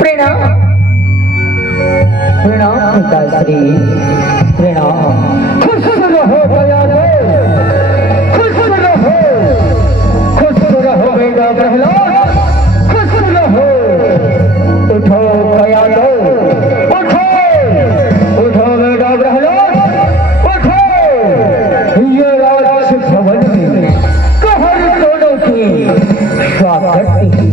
प्रणाम प्रणाम पिताश्री प्रणाम। खुश रहो दयालु, खुश रहो बेटा प्रहलाद, खुश रहो। उठो दयालु, उठो उठो बेटा प्रहलाद, उठो। ये राज भवन में कहर दोनों की स्वागत की।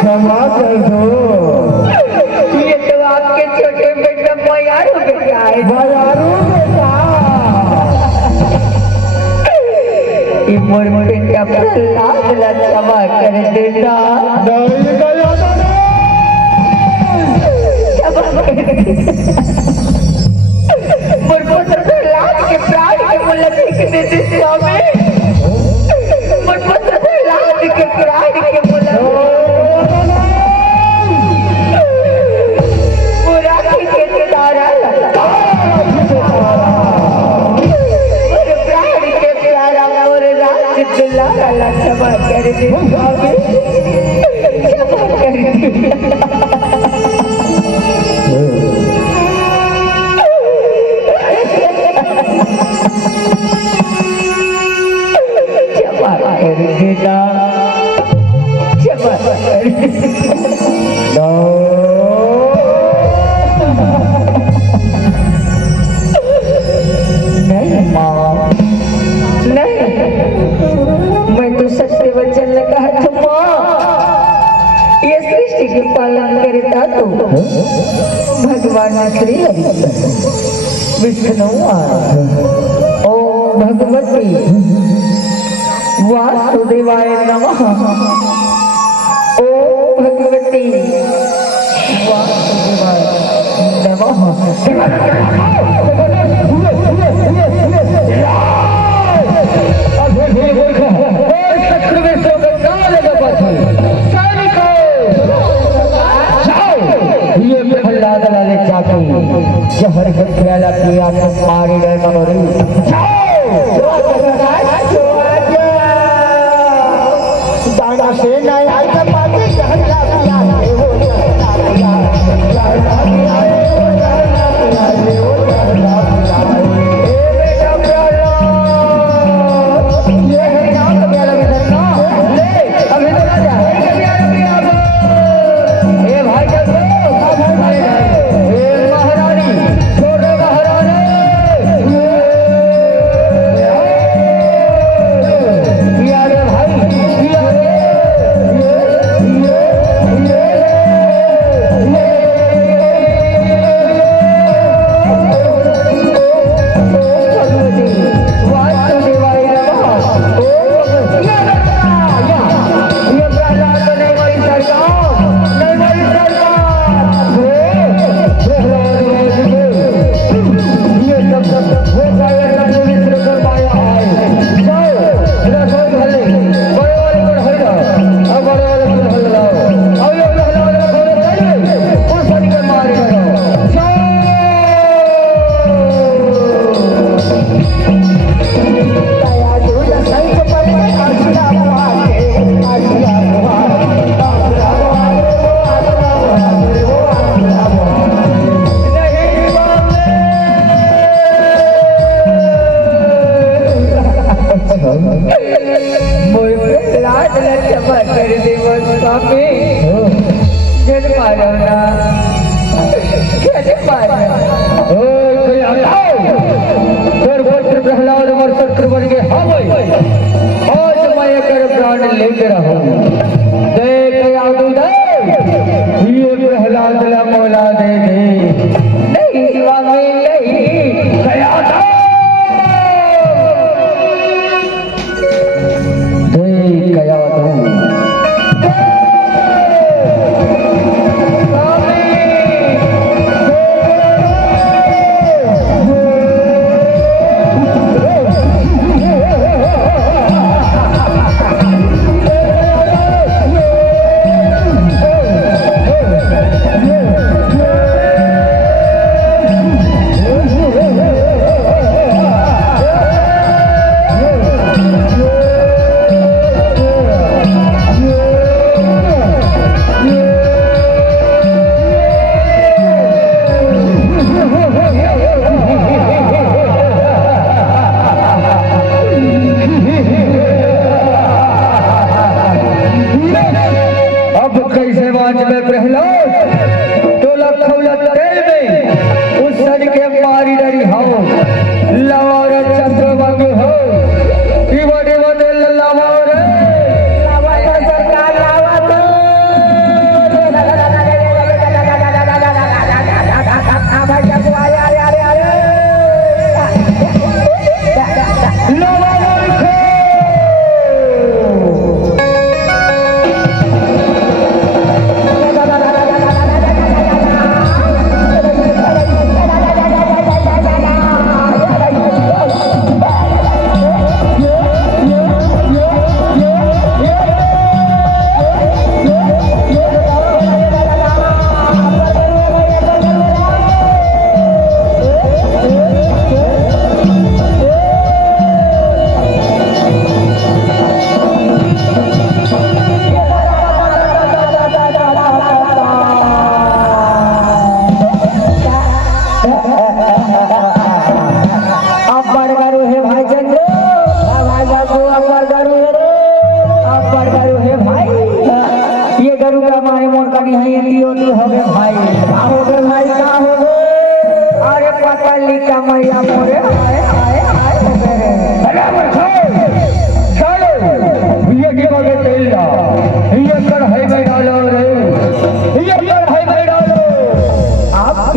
क्षमा कर दो। ये तो आपके छोटे बेटा बयारू बेटा है। बयारू बेटा ये मोर बेटा प्रहलाद ला क्षमा कर देना। नहीं गया मोर पुत्र प्रहलाद के प्राण के मूल्य देख देते स्वामी। मोर पुत्र प्रहलाद के प्राण के मूल्य क्षमा कर दे। भगवान श्री हरि विष्णु ओम भगवती वासुदेवाय नमः। ओम भगवती वासुदेवाय नमः। जहर खेला किया मारी डरी दाना से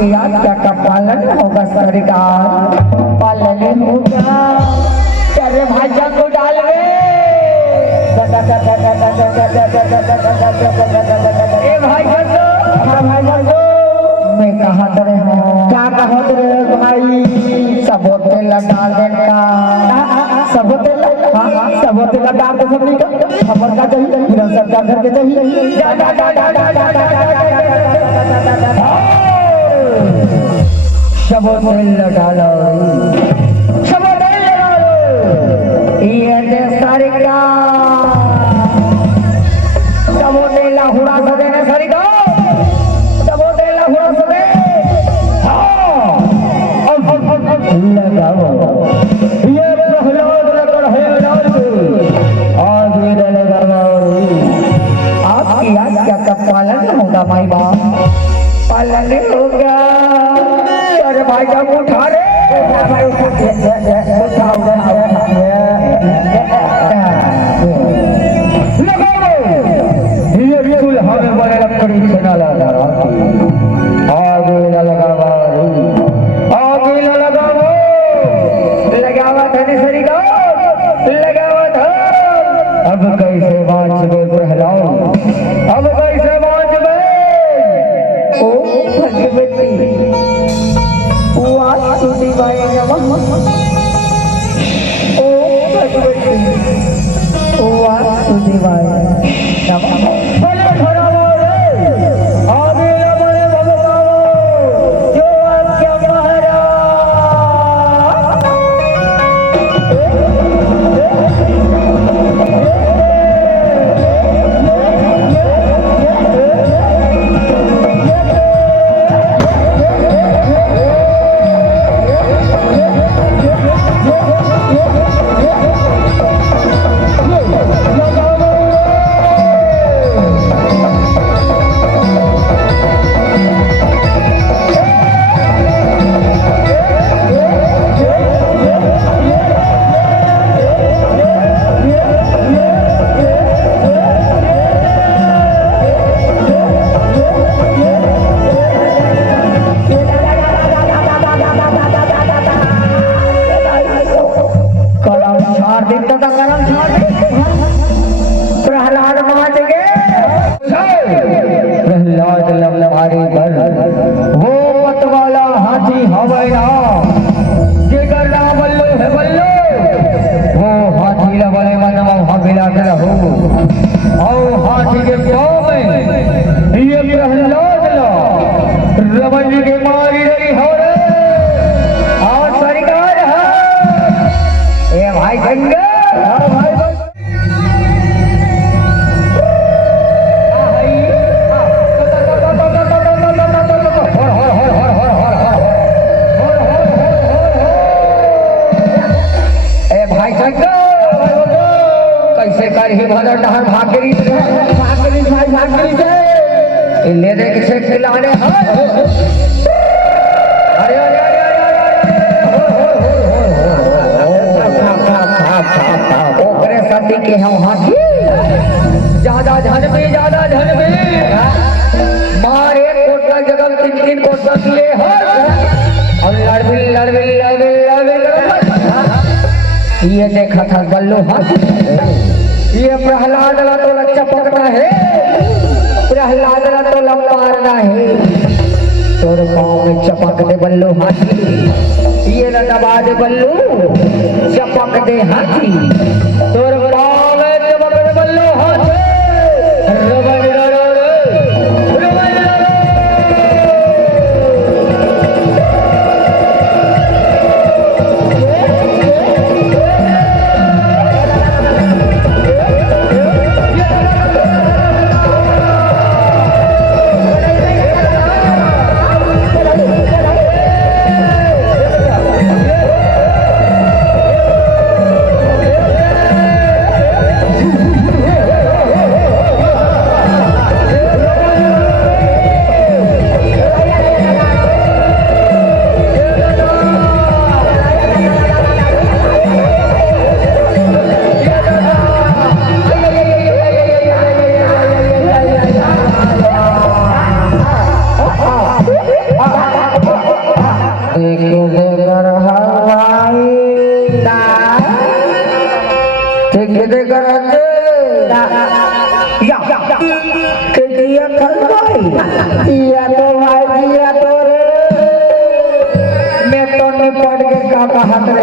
आपके आज्ञा का पालन होगा सरकार, पालन होगा। तेरे भाईजान को डाल रे। ए भाईजान को, हाँ भाईजान को, मैं कहा तेरे हूँ, क्या कहो तेरे भाई, सबोते लगा देगा, सबोते लगा, हाँ सबोते लगा दे सबनी का, खबर का चाहिए, हिरन सब का घर के चाहिए, सबोते लगा लो, सबोते लगा लो, ये दे सारी का, सबोते लाहुड़ा सदे ने सारी का, सबोते लाहुड़ा सदे, हाँ, लगाओ, ये प्रहलाद लकर है लाल, आगे लगाओ, आपकी आज्ञा का पालन होगा माई बाप, पालन होगा। अरे भाई का उठा रे, हमें बड़े लकड़ी से न लगा, आगे न लगावा, आगे न लगावा, लगावा था नहीं सरी का, लगावा था। अब कैसे बाँचबे प्रहलाद, अब कैसे बाँचबे? ओ भगवती वासुदेवाय नमः, ओ भगवती वासुदेवाय नमः। बोले भरावो रे, आगे बोले भगवानो, जो आज्ञा महाराज। प्रहलाद मान गए, प्रहलाद लंबारी बल, वो मतवाला हाथी हवैया, जेकर नाम बल्लो है बल्लो, वो हाथी लबले मनवा हबिला कर हो, और हाथी के पाँव में ये प्रहलाद ला रमन के मारी रही हो रे, और सरकार है, ए भाई गंगा, हाँ भाई कैसे करही भदर डहर भागरी से ले दे किसे खिलाने हैं। अरे अरे अरे ओकरे सती के हम हाथी ज्यादा धन में मारे कोट का जगह 3 कोट का किए हैं और लड़बिल ये देखा था बल्लू हाथी, ये प्रहलाद ला तो लच्चा पकड़ा है, प्रहलाद ला तो लंबारना है, तोर पाँव में चपक दे बल्लू हाथी, ये न दबा दे बल्लू, चपक दे हाथी, तोर पाँव में चपक दे बल्लू हाथी,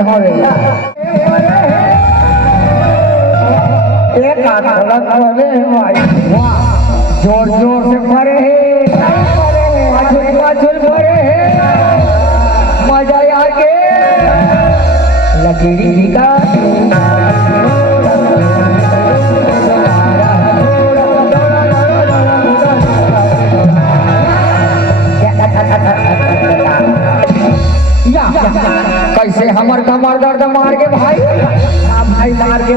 हवे एक हाथ अलग हवे भाई वाह जोर जोर से मरे है पाछुल मरे है मजा आ के लकीरी का कैसे हमर कमर दर्द मार के भाई भाई मार के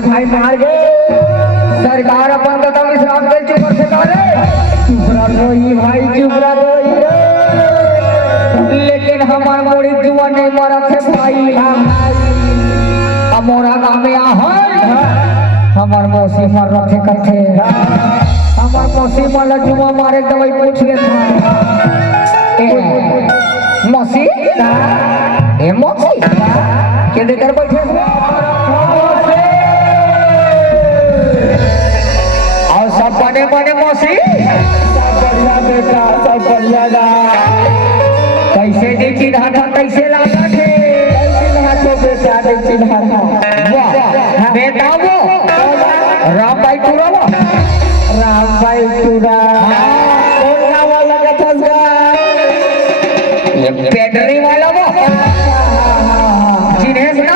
सरकार अपन कदम विश्राम दे चुप से करे चुप रही भाई चुप रही लेकिन हमार मोड़ी जुआ नहीं मरत है भाई हमारा गाँव में हमार मौसी मर रखे कथे हमार मौसी मर जुआ मारे दवाई पूछ ले मौसी ए मौसी के देकर बैठे और सब बने बने मौसी सब बढ़िया बेटा सब बढ़िया गा कैसे दे चिन्हा था कैसे लागा थे चिन्हा तो बेटा दे चिन्हा था वाह बेटा वो राम भाई टूरा वो राम भाई टूरा कौन नाम लगा था उसका ये बैटरी वाला वो जिन्हें ना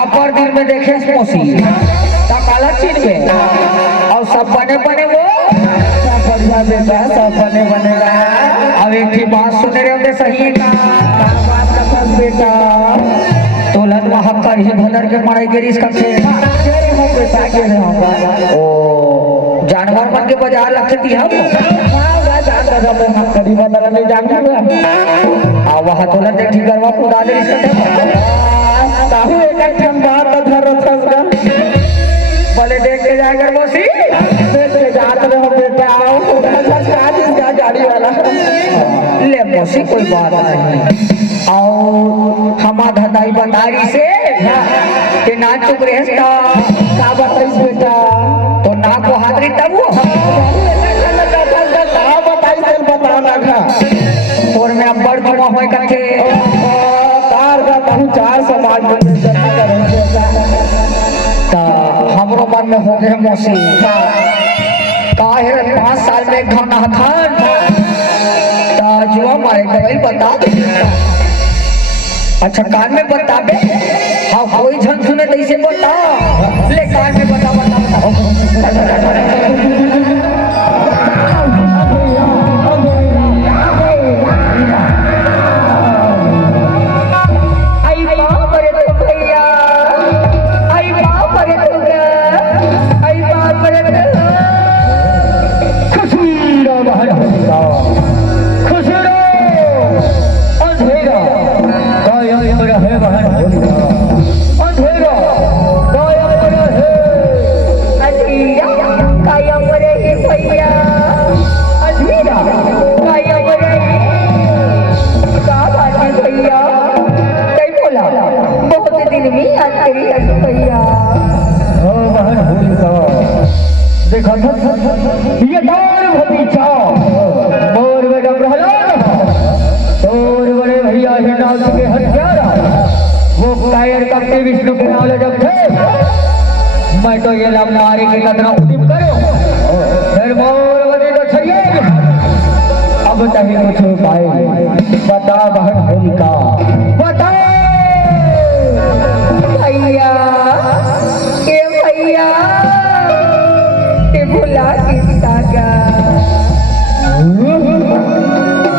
अपर दिन में देखे मौसी काला चीज में और सब बने बने वो सब बढ़िया बेटा सब बने बनेगा अब एक ही बात सुने रहे सही है का बात का सब बेटा तोलन वहां पर ही भदर के मारे के रिस्क से केरे हो बेटा केरे हो ओ जानवर बन के बाजार लगती हम हम कभी बदला नहीं जानते आ वहां तोलन देख ठीक करवा खुदा दे रिस्क ताहू एक ठंडा धर रखा बोले देख के जाएगा मौसी देख के जात रहो बेटा गाड़ी वाला ले मौसी कोई बात नहीं और हमा धदाई बतारी से के ना चुप रहे का बताइस बेटा तो ना को हाथरी तब वो बताना खा और मैं अब बड़ जुआ होए कथे तार का कहूं चार समाज में ता हमरो मन में हो गए मौसी काहे 5 साल में घाव ना खान ता जुआ मारे दवाई बता दे अच्छा कान में बता दे हाँ कोई झन सुने तैसे बता ले कान में बता देखो ये दौर भतीजा और बेटा प्रहलाद और बड़े भैया हिंडाल के हत्यारा वो कायर करते विष्णु के नाम जब थे मैं तो ये लम मारे के कदरा उदिम करो फिर मोर बने तो छड़िए अब तही कुछ उपाय बता बहन होलिका बता भैया के भैया भुला किसका क्या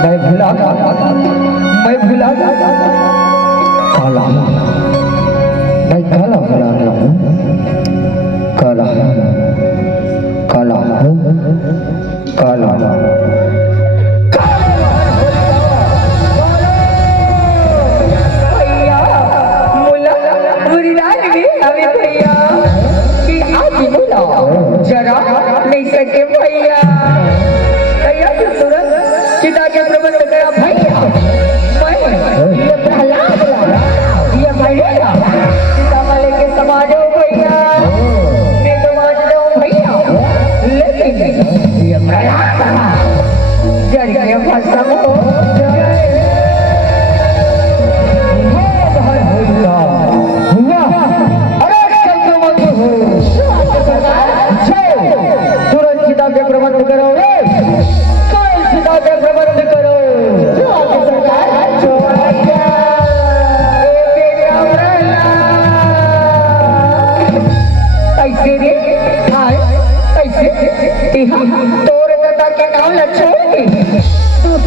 मैं भुला काला मैं काला भुला हूँ काला काला काला भैया मुला बुरी रात भी अभी भैया कि आज मुला जरा नहीं सके भैया भैया तो तुरंत चिता के प्रबंध करा भैया मैं ये प्रहलाद ये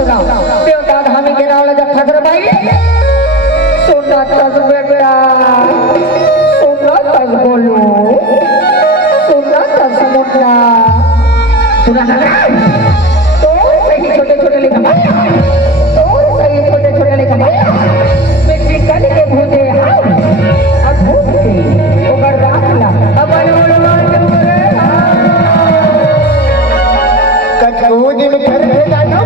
सुना बेटा धामी के नाम लगा ठाकर भाई सुना तस बेटा सुना तस बोलो सुना तस मुन्ना सुना तो सही छोटे छोटे लेकर तो सही छोटे छोटे लेकर मैं चिकन के भूते अब भूत के ओकर राखला अब कचूदी में घर भेजा ना